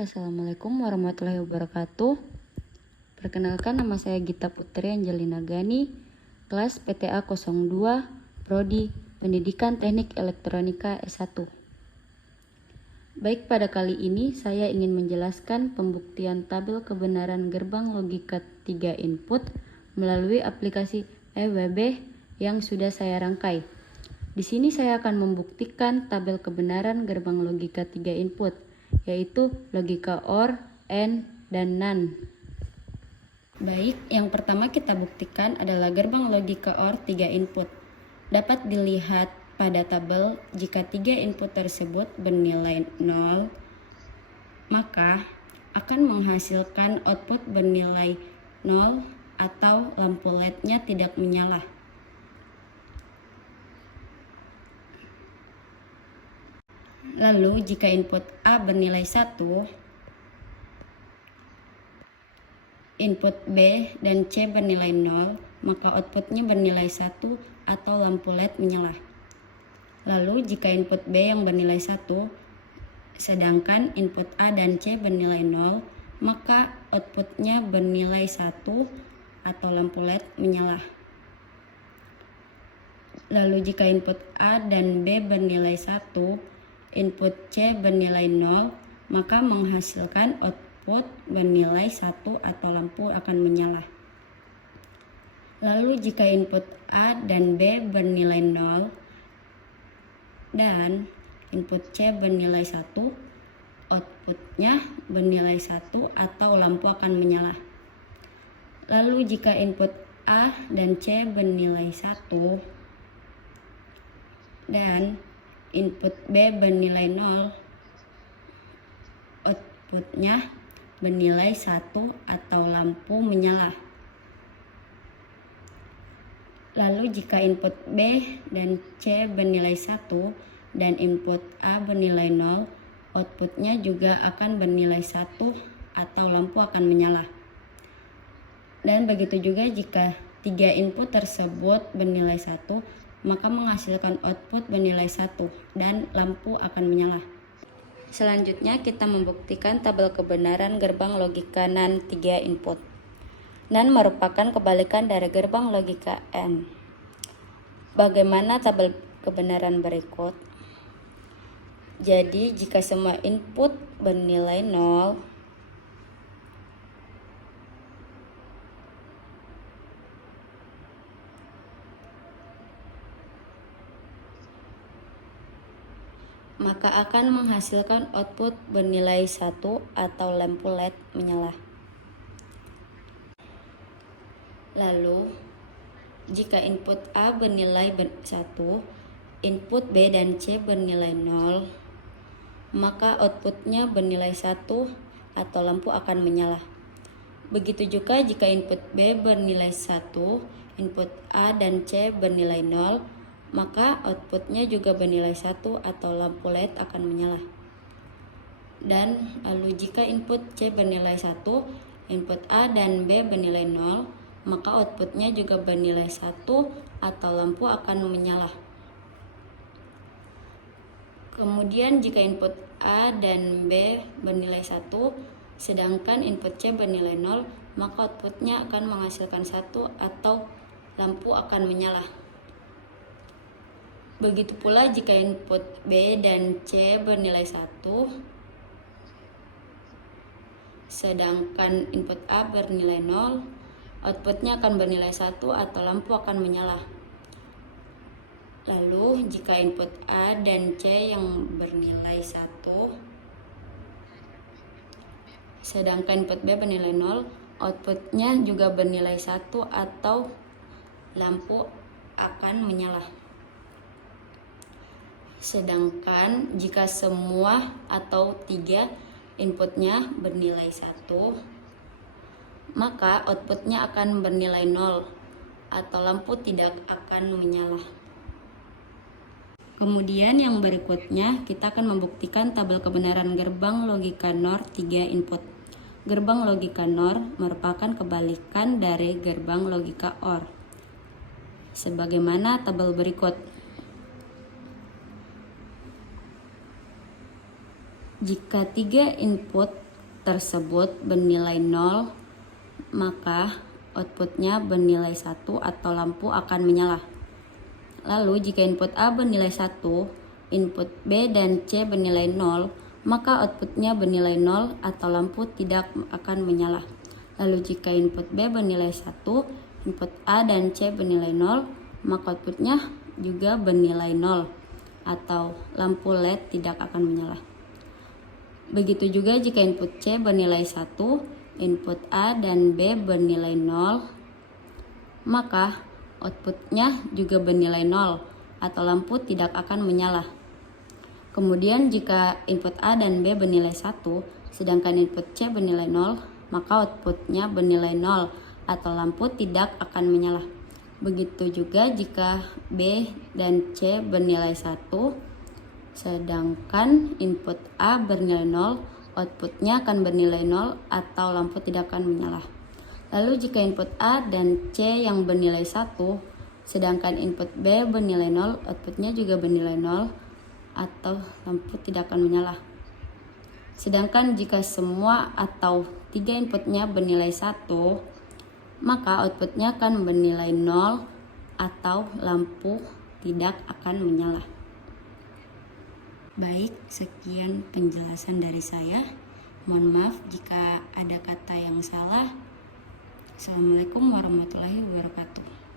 Baik, Assalamualaikum warahmatullahi wabarakatuh. Perkenalkan, nama saya Gita Putri Angelina Gani, kelas PTA 02, Prodi Pendidikan Teknik Elektronika S1. Baik, pada kali ini saya ingin menjelaskan pembuktian tabel kebenaran gerbang logika 3 input melalui aplikasi EWB yang sudah saya rangkai. Di sini saya akan membuktikan tabel kebenaran gerbang logika 3 input, yaitu logika OR, AND, dan NAND. Baik, yang pertama kita buktikan adalah gerbang logika OR 3 input. Dapat dilihat pada tabel jika 3 input tersebut bernilai 0, maka akan menghasilkan output bernilai 0 atau lampu LED-nya tidak menyala. Lalu jika input A bernilai 1, input B dan C bernilai 0, maka outputnya bernilai 1 atau lampu LED menyala. Lalu jika input B yang bernilai 1, sedangkan input A dan C bernilai 0, maka outputnya bernilai 1 atau lampu LED menyala. Lalu jika input A dan B bernilai 1, input C bernilai 0, maka menghasilkan output bernilai 1 atau lampu akan menyala. Lalu jika input A dan B bernilai 0 dan input C bernilai 1, outputnya bernilai 1 atau lampu akan menyala. Lalu jika input A dan C bernilai 1 dan input B bernilai 0, outputnya bernilai 1 atau lampu menyala. Lalu jika input B dan C bernilai 1 dan input A bernilai 0, outputnya juga akan bernilai 1 atau lampu akan menyala. Dan begitu juga jika 3 input tersebut bernilai 1, maka menghasilkan output bernilai 1 dan lampu akan menyala. Selanjutnya kita membuktikan tabel kebenaran gerbang logika NAND 3 input. NAND merupakan kebalikan dari gerbang logika AND. Bagaimana tabel kebenaran berikut? Jadi jika semua input bernilai 0, maka akan menghasilkan output bernilai 1 atau lampu LED menyala. Lalu, jika input A bernilai 1, input B dan C bernilai 0, maka outputnya bernilai 1 atau lampu akan menyala. Begitu juga jika input B bernilai 1, input A dan C bernilai 0, maka outputnya juga bernilai 1 atau lampu LED akan menyala. Dan lalu jika input C bernilai 1, input A dan B bernilai 0, maka outputnya juga bernilai 1 atau lampu akan menyala. Kemudian jika input A dan B bernilai 1, sedangkan input C bernilai 0, maka outputnya akan menghasilkan 1 atau lampu akan menyala. Begitu pula jika input B dan C bernilai 1, sedangkan input A bernilai 0, outputnya akan bernilai 1 atau lampu akan menyala. Lalu jika input A dan C yang bernilai 1, sedangkan input B bernilai 0, outputnya juga bernilai 1 atau lampu akan menyala. Sedangkan jika semua atau 3 inputnya bernilai 1, maka outputnya akan bernilai 0 atau lampu tidak akan menyala. Kemudian yang berikutnya kita akan membuktikan tabel kebenaran gerbang logika NOR 3 input. Gerbang logika NOR merupakan kebalikan dari gerbang logika OR. Sebagaimana tabel berikut. Jika 3 input tersebut bernilai 0, maka outputnya bernilai 1 atau lampu akan menyala. Lalu jika input A bernilai 1, input B dan C bernilai 0, maka outputnya bernilai 0 atau lampu tidak akan menyala. Lalu jika input B bernilai 1, input A dan C bernilai 0, maka outputnya juga bernilai 0 atau lampu LED tidak akan menyala. Begitu juga jika input C bernilai 1, input A dan B bernilai 0, maka outputnya juga bernilai 0 atau lampu tidak akan menyala. Kemudian jika input A dan B bernilai 1, sedangkan input C bernilai 0, maka outputnya bernilai 0 atau lampu tidak akan menyala. Begitu juga jika B dan C bernilai 1, sedangkan input A bernilai 0, outputnya akan bernilai 0 atau lampu tidak akan menyala. Lalu jika input A dan C yang bernilai 1, sedangkan input B bernilai 0, outputnya juga bernilai 0 atau lampu tidak akan menyala. Sedangkan jika semua atau 3 inputnya bernilai 1, maka outputnya akan bernilai 0 atau lampu tidak akan menyala. Baik, sekian penjelasan dari saya. Mohon maaf jika ada kata yang salah. Assalamualaikum warahmatullahi wabarakatuh.